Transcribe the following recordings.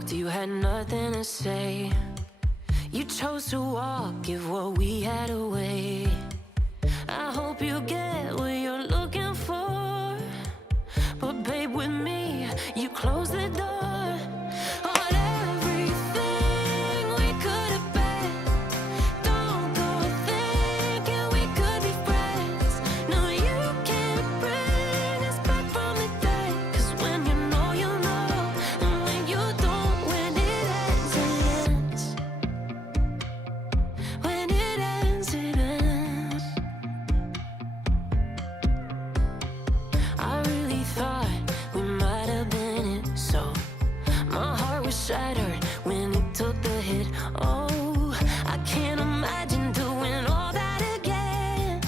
walked, you had nothing to say. You chose to walk, give what we had away. I hope you get what you're looking for, but babe, with me, you close the door on everything we could have been. Don't go thinking we could be friends. No, you can't bring us back from the dead. 'Cause when you know, you know. And when you don't, when it ends, it ends. When it ends, it ends. I really thought we might have been it, so my heart was shattered when it took the hit. Oh, I can't imagine doing all that again,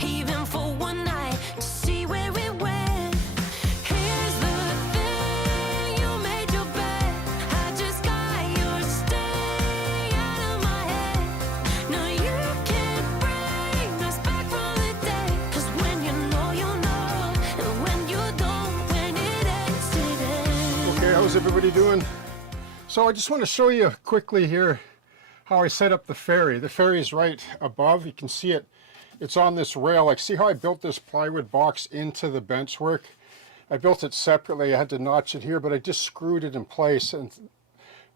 even for one night, to see where it went. Here's the thing, you made your bed, I just got your stay out of my head. No, you can't bring us back from the dead. 'Cause when you know, you know. And when you don't, when it ends, it ends. Okay, how's everybody doing? So I just want to show you quickly here how I set up the ferry. The ferry is right above. You can see it. It's on this rail. Like, see how I built this plywood box into the benchwork? I built it separately. I had to notch it here, but I just screwed it in place and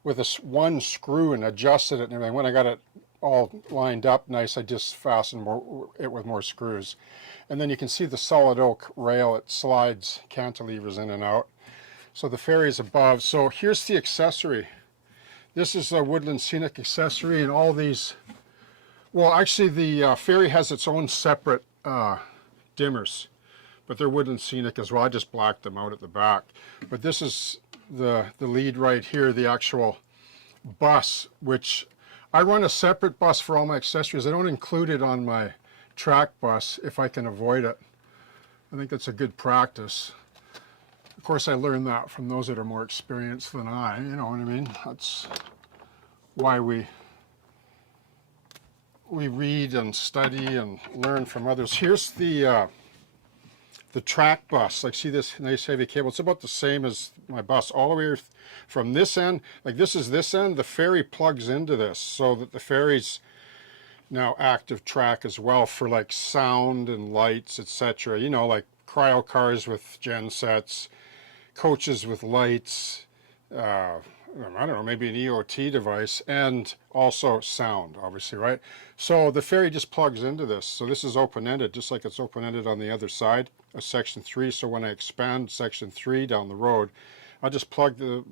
with one screw and adjusted it and everything. When I got it all lined up nice, I just fastened it with more screws. And then you can see the solid oak rail. It slides cantilevers in and out. So the ferry is above. So here's the accessory. This is a woodland scenic accessory, and all these, well, actually the ferry has its own separate dimmers, but they're woodland scenic as well. I just blacked them out at the back. But this is the lead right here, the actual bus, which I run a separate bus for all my accessories. I don't include it on my track bus if I can avoid it. I think that's a good practice. Of course, I learned that from those that are more experienced than I, you know what I mean? That's why we read and study and learn from others. Here's the track bus. Like, see this nice heavy cable? It's about the same as my bus, all the way from this end. Like, this is this end. The ferry plugs into this, so that the ferry's now active track as well for like sound and lights, etc. You know, like cryo cars with gensets, coaches with lights, I don't know, maybe an EOT device, and also sound, obviously, right? So the ferry just plugs into this. So this is open-ended, just like it's open-ended on the other side of section 3. So when I expand section 3 down the road, I'll just plug the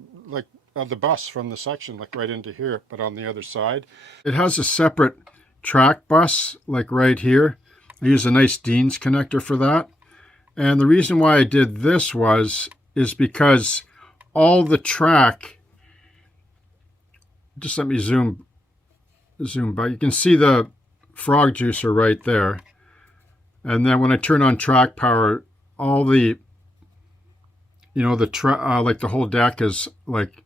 bus from the section like right into here, but on the other side. It has a separate track bus, like right here. I use a nice Dean's connector for that. And the reason why I did this is because all the track, just let me zoom back. You can see the frog juicer right there. And then when I turn on track power, all the, you know, like the whole deck is like,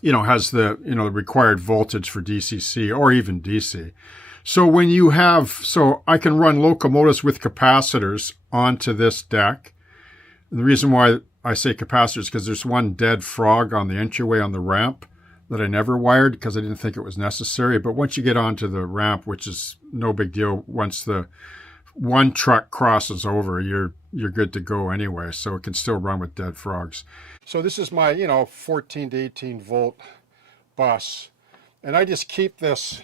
you know, has the, you know, the required voltage for DCC or even DC. So when you have, so I can run locomotives with capacitors onto this deck. And the reason why I say capacitors is because there's one dead frog on the entryway on the ramp that I never wired because I didn't think it was necessary. But once you get onto the ramp, which is no big deal, once the one truck crosses over, you're good to go anyway. So it can still run with dead frogs. So this is my, you know, 14 to 18 volt bus. And I just keep this,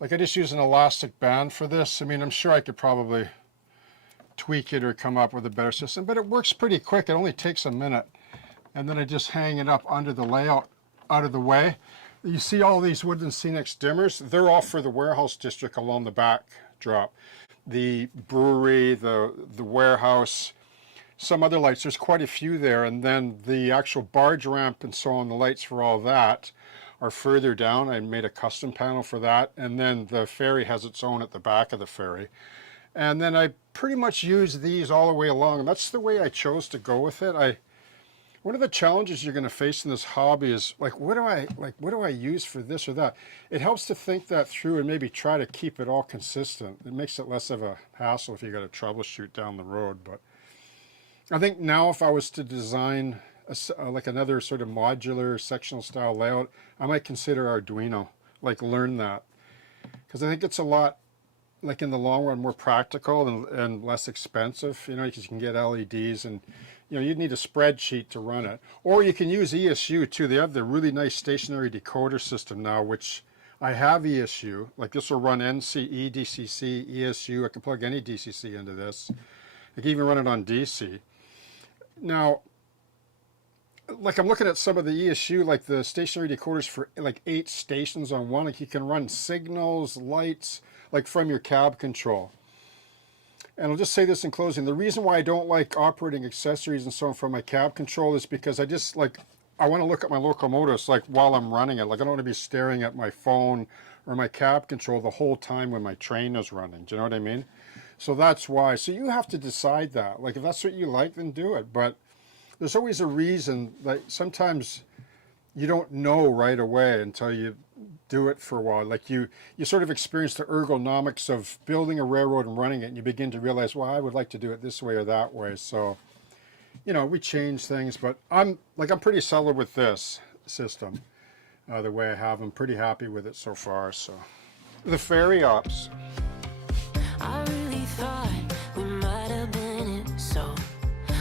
like I just use an elastic band for this. I mean, I'm sure I could probably tweak it or come up with a better system, but it works pretty quick. It only takes a minute. And then I just hang it up under the layout out of the way. You see all these Woodland Scenics dimmers? They're all for the warehouse district along the backdrop. The brewery, the warehouse, some other lights. There's quite a few there. And then the actual barge ramp and so on, the lights for all that are further down. I made a custom panel for that. And then the ferry has its own at the back of the ferry. And then I pretty much use these all the way along. And that's the way I chose to go with it. One of the challenges you're going to face in this hobby is like, what do I use for this or that? It helps to think that through and maybe try to keep it all consistent. It makes it less of a hassle if you got to troubleshoot down the road. But I think now if I was to design like another sort of modular sectional style layout, I might consider Arduino, like learn that. Because I think it's a lot, like in the long run, more practical and less expensive, you know, because you can get LEDs and, you know, you'd need a spreadsheet to run it. Or you can use ESU too. They have the really nice stationary decoder system now, which I have ESU. Like this will run NCE, DCC, ESU. I can plug any DCC into this. I can even run it on DC. Now, like I'm looking at some of the ESU, like the stationary decoders for like 8 stations on one. Like you can run signals, lights, like from your cab control. And I'll just say this in closing. The reason why I don't like operating accessories and so on from my cab control is because I just like, I want to look at my locomotives like while I'm running it. Like I don't want to be staring at my phone or my cab control the whole time when my train is running. Do you know what I mean? So that's why. So you have to decide that. Like if that's what you like, then do it. But there's always a reason. Like sometimes you don't know right away until you do it for a while. Like you sort of experience the ergonomics of building a railroad and running it, and you begin to realize, well, I would like to do it this way or that way. So, you know, we change things, but I'm pretty solid with this system, the way I have. I'm pretty happy with it so far. So, the Ferry ops. I really thought we might have been it, so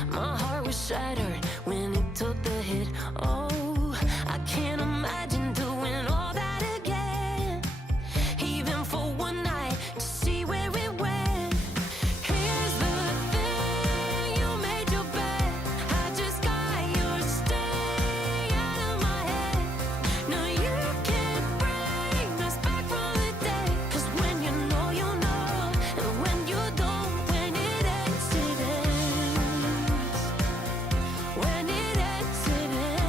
my heart was shattered when it took the hit. Oh, I can't imagine doing all that again, even for one night to see where it went. Here's the thing, you made your bed, I just got yours, stay out of my head. No, you can't bring us back from the day, 'cause when you know, and when you don't, when it ends, it ends. When it ends, it ends.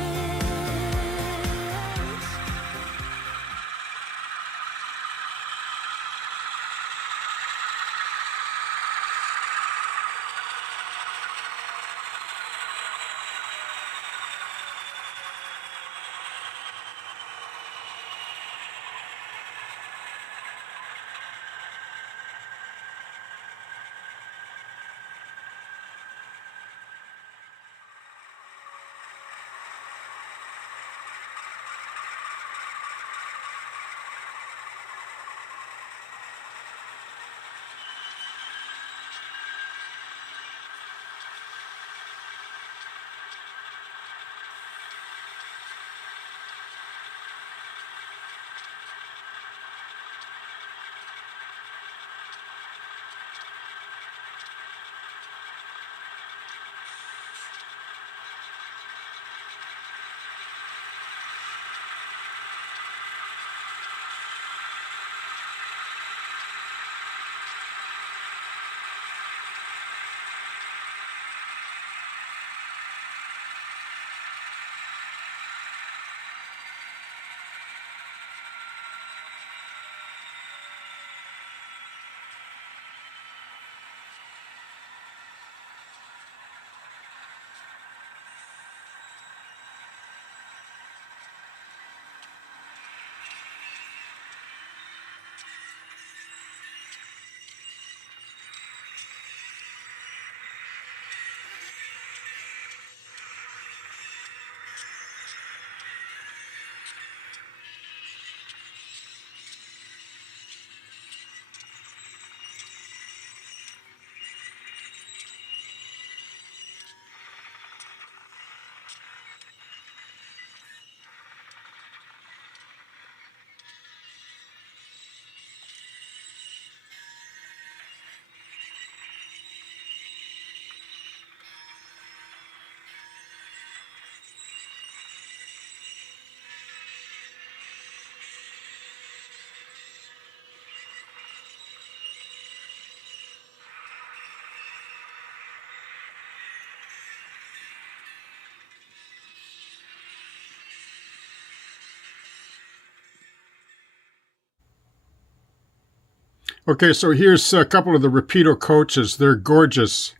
Okay, so here's a couple of the Rapido coaches. They're gorgeous.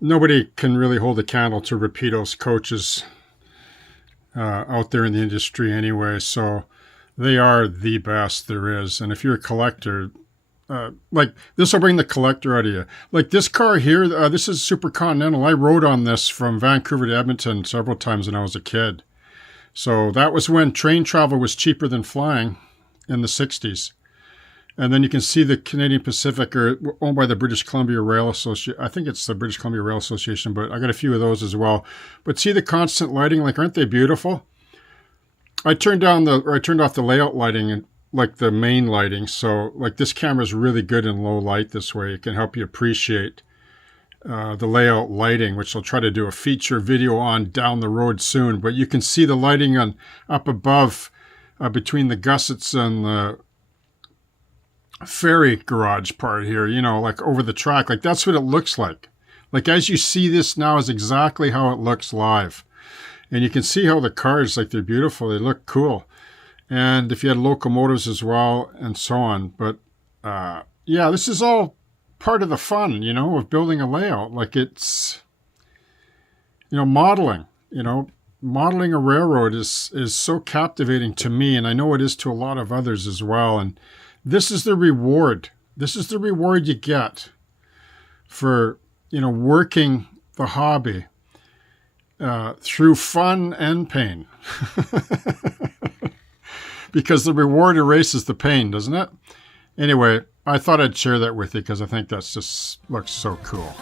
Nobody can really hold a candle to Rapido's coaches out there in the industry anyway. So they are the best there is. And if you're a collector, like this will bring the collector out of you. Like this car here, this is Super Continental. I rode on this from Vancouver to Edmonton several times when I was a kid. So that was when train travel was cheaper than flying in the 60s. And then you can see the Canadian Pacific are owned by the British Columbia Rail Association. I think it's the British Columbia Rail Association, but I got a few of those as well. But see the constant lighting, like aren't they beautiful? I turned off the layout lighting and like the main lighting. So like this camera is really good in low light this way. It can help you appreciate the layout lighting, which I'll try to do a feature video on down the road soon. But you can see the lighting on up above between the gussets and the Ferry garage part here, you know, like over the track. Like that's what it looks like. Like as you see this now is exactly how it looks live. And you can see how the cars, like they're beautiful. They look cool. And if you had locomotives as well and so on. But yeah, this is all part of the fun, you know, of building a layout. Like it's, you know, modeling, you know, modeling a railroad is so captivating to me. And I know it is to a lot of others as well. And this is the reward. This is the reward you get for, you know, working the hobby through fun and pain. Because the reward erases the pain, doesn't it? Anyway, I thought I'd share that with you because I think that's just looks so cool.